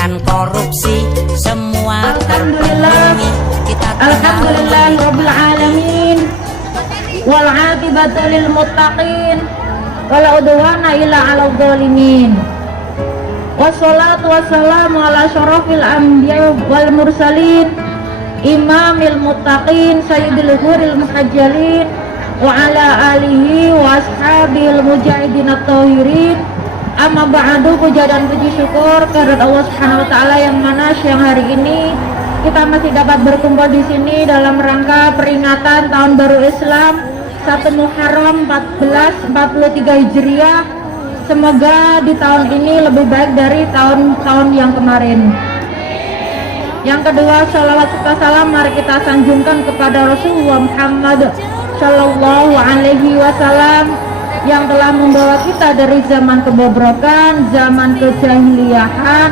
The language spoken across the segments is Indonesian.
jangan korupsi, semua terpenuhi. Alhamdulillah Rabbil Alamin, wal aqibatu lil muttaqin, wala udwana illa 'alal zalimin. Wassalatu wassalamu ala syarafil anbiya wal mursalin, imamil muttaqin, sayyidil ghuril muhajjalin, wa ala alihi wa ashabil mujahidin at-tahirin. Amma ba'du, puja dan puji syukur kehadirat Allah Subhanahu wa taala yang mana siang hari ini kita masih dapat berkumpul di sini dalam rangka peringatan Tahun Baru Islam 1 Muharram 1443 Hijriah. Semoga di tahun ini lebih baik dari tahun-tahun yang kemarin. Yang kedua, sholawat serta salam mari kita sanjungkan kepada Rasulullah Muhammad Sallallahu Alaihi Wasallam yang telah membawa kita dari zaman kebobrokan, zaman kejahiliahan,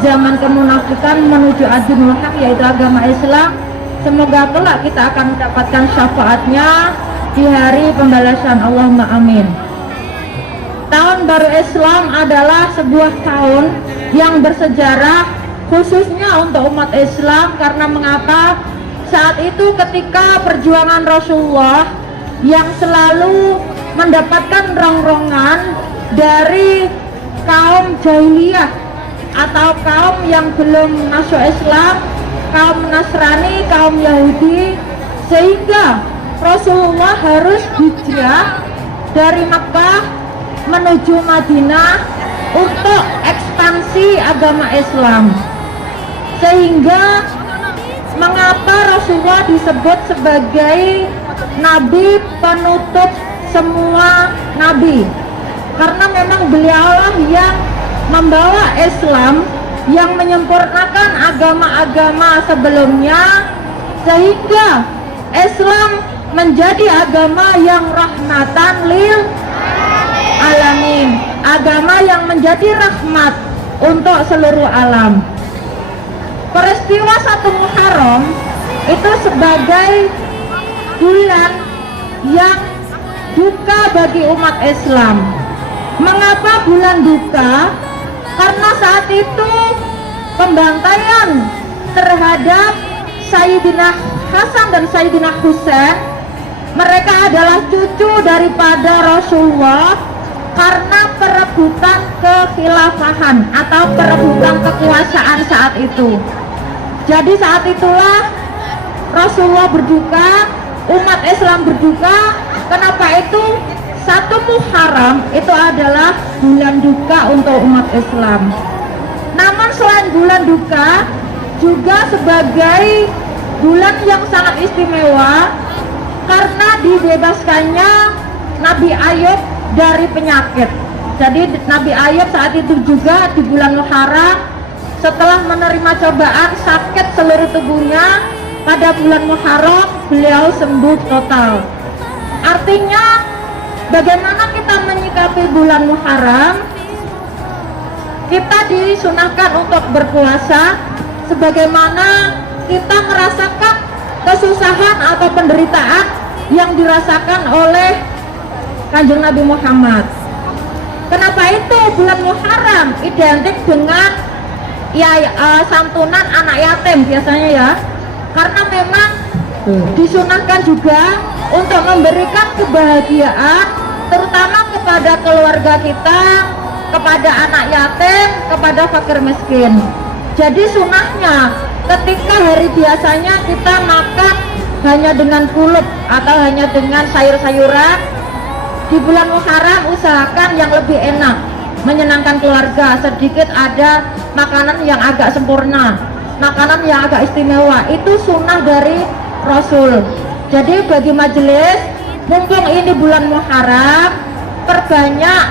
zaman kemunafikan menuju ad-dinul haq, yaitu agama Islam. Semoga kelak kita akan mendapatkan syafaatnya di hari pembalasan. Allahumma amin. Tahun Baru Islam adalah sebuah tahun yang bersejarah khususnya untuk umat Islam. Karena mengapa? Saat itu ketika perjuangan Rasulullah yang selalu mendapatkan rongrongan dari kaum jahiliyah atau kaum yang belum masuk Islam, kaum Nasrani, kaum Yahudi, sehingga Rasulullah harus hijrah dari Makkah menuju Madinah untuk ekspansi agama Islam. Sehingga mengapa Rasulullah disebut sebagai nabi penutup semua nabi? Karena memang beliaulah yang membawa Islam, yang menyempurnakan agama-agama sebelumnya, sehingga Islam menjadi agama yang rahmatan lil alamin, agama yang menjadi rahmat untuk seluruh alam. Peristiwa 1 Muharram itu sebagai bulan yang duka bagi umat Islam. Mengapa bulan duka? Karena saat itu pembantaian terhadap Sayyidina Hasan dan Sayyidina Husain, mereka adalah cucu daripada Rasulullah, karena perebutan kekhilafahan atau perebutan kekuasaan saat itu. Jadi saat itulah Rasulullah berduka, umat Islam berduka. Kenapa itu? 1 Muharram itu adalah bulan duka untuk umat Islam. Namun selain bulan duka, juga sebagai bulan yang sangat istimewa karena dibebaskannya Nabi Ayub dari penyakit. Jadi Nabi Ayub saat itu juga di bulan Muharram, setelah menerima cobaan sakit seluruh tubuhnya, pada bulan Muharram beliau sembuh total. Artinya bagaimana kita menyikapi bulan Muharram? Kita disunahkan untuk berpuasa sebagaimana kita merasakan kesusahan atau penderitaan yang dirasakan oleh Kanjeng Nabi Muhammad. Kenapa itu bulan Muharram identik dengan santunan anak yatim biasanya ya? Karena memang disunahkan juga untuk memberikan kebahagiaan terutama kepada keluarga kita, kepada anak yatim, kepada fakir miskin. Jadi sunahnya ketika hari biasanya kita makan hanya dengan kulub atau hanya dengan sayur-sayuran, di bulan Muharram usahakan yang lebih enak, menyenangkan keluarga, sedikit ada makanan yang agak sempurna, makanan yang agak istimewa. Itu sunnah dari Rasul. Jadi bagi majelis, mumpung ini bulan Muharram, perbanyak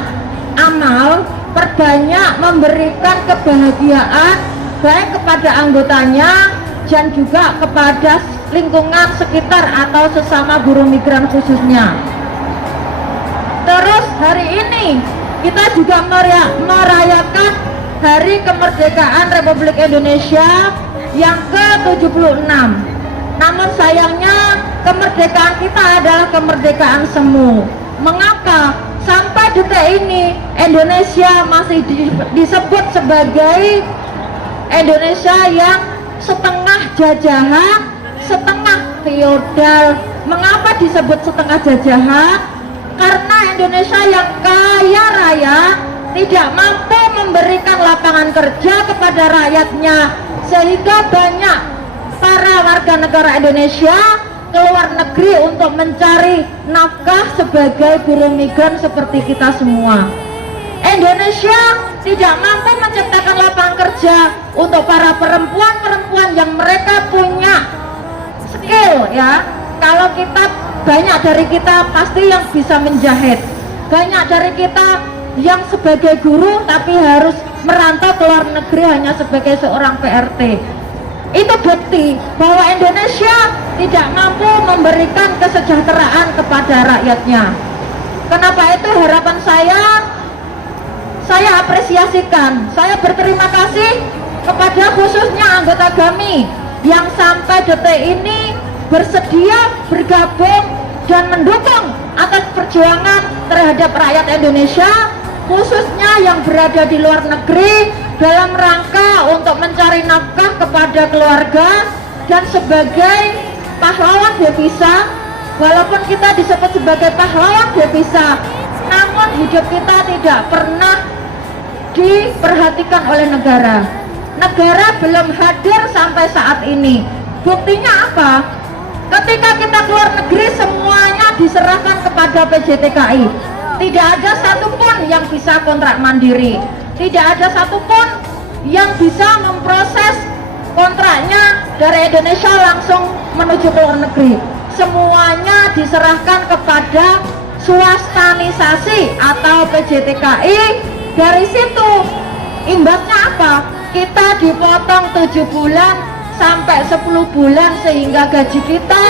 amal, perbanyak memberikan kebahagiaan baik kepada anggotanya dan juga kepada lingkungan sekitar atau sesama buruh migran khususnya. Terus hari ini kita juga merayakan Hari Kemerdekaan Republik Indonesia yang ke-76. Namun sayangnya kemerdekaan kita adalah kemerdekaan semu. Mengapa sampai detik ini Indonesia masih disebut sebagai Indonesia yang setengah jajahan, setengah feodal. Mengapa disebut setengah jajahan? Karena Indonesia yang kaya raya tidak mampu memberikan lapangan kerja kepada rakyatnya, sehingga banyak para warga negara Indonesia keluar negeri untuk mencari nafkah sebagai buruh migran seperti kita semua. Indonesia tidak mampu menciptakan lapangan kerja untuk para perempuan-perempuan yang mereka punya skill, ya. Kalau kita, banyak dari kita pasti yang bisa menjahit, banyak dari kita yang sebagai guru tapi harus merantau ke luar negeri hanya sebagai seorang PRT. Itu bukti bahwa Indonesia tidak mampu memberikan kesejahteraan kepada rakyatnya. Kenapa itu harapan saya apresiasikan, saya berterima kasih kepada khususnya anggota kami yang sampai detik ini bersedia bergabung dan mendukung atas perjuangan terhadap rakyat Indonesia, khususnya yang berada di luar negeri dalam rangka untuk mencari nafkah kepada keluarga dan sebagai pahlawan devisa. Walaupun kita disebut sebagai pahlawan devisa, namun hidup kita tidak pernah diperhatikan oleh negara. Negara belum hadir sampai saat ini. Buktinya apa? Ketika kita keluar negeri semuanya diserahkan kepada PJTKI. Tidak ada satupun yang bisa kontrak mandiri, tidak ada satupun yang bisa memproses kontraknya dari Indonesia langsung menuju ke luar negeri. Semuanya diserahkan kepada swastanisasi atau PJTKI. Dari situ imbasnya apa? Kita dipotong 7 bulan sampai 10 bulan, sehingga gaji kita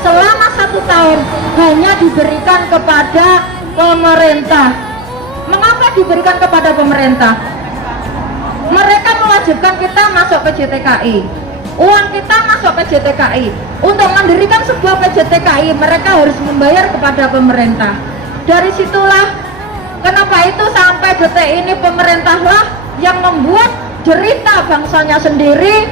selama 1 tahun hanya diberikan kepada pemerintah. Mengapa diberikan kepada pemerintah? Mereka mewajibkan kita masuk PJTKI, uang kita masuk PJTKI. Untuk mendirikan sebuah PJTKI mereka harus membayar kepada pemerintah. Dari situlah kenapa itu sampai detik ini pemerintahlah yang membuat derita bangsanya sendiri,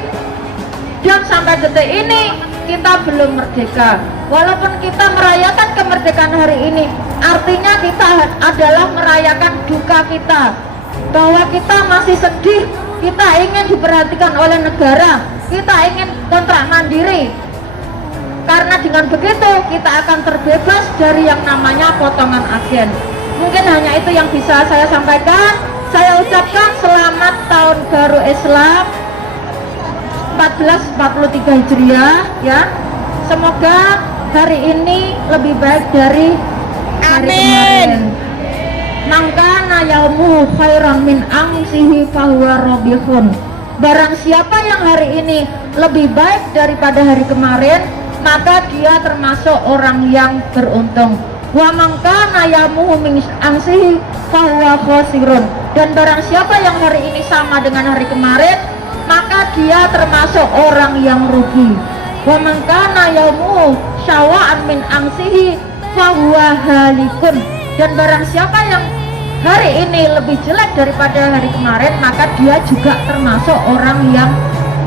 dan sampai detik ini kita belum merdeka. Walaupun kita merayakan kemerdekaan hari ini, artinya kita adalah merayakan duka kita, bahwa kita masih sedih, kita ingin diperhatikan oleh negara, kita ingin kontrak mandiri. Karena dengan begitu kita akan terbebas dari yang namanya potongan agen. Mungkin hanya itu yang bisa saya sampaikan. Saya ucapkan selamat tahun baru Islam 1443 Hijriah, ya. Semoga hari ini lebih baik dari hari kemarin. Mangkana yaumu khairan min amsihi fahuwa rabihun. Barang siapa yang hari ini lebih baik daripada hari kemarin, maka dia termasuk orang yang beruntung. Wa mangkana yaumu min amsihi fahuwa khosirun. Dan barang siapa yang hari ini sama dengan hari kemarin, maka dia termasuk orang yang rugi. Wa man kana yaumu syawa'an min amsihi fahuwa halikun. Dan barang siapa yang hari ini lebih jelek daripada hari kemarin, maka dia juga termasuk orang yang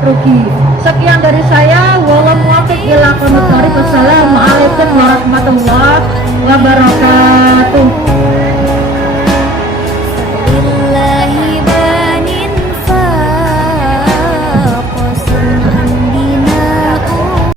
rugi. Sekian dari saya, wallahu muwaffiq ila aqwamit thoriq. Wassalamualaikum warahmatullahi wabarakatuh.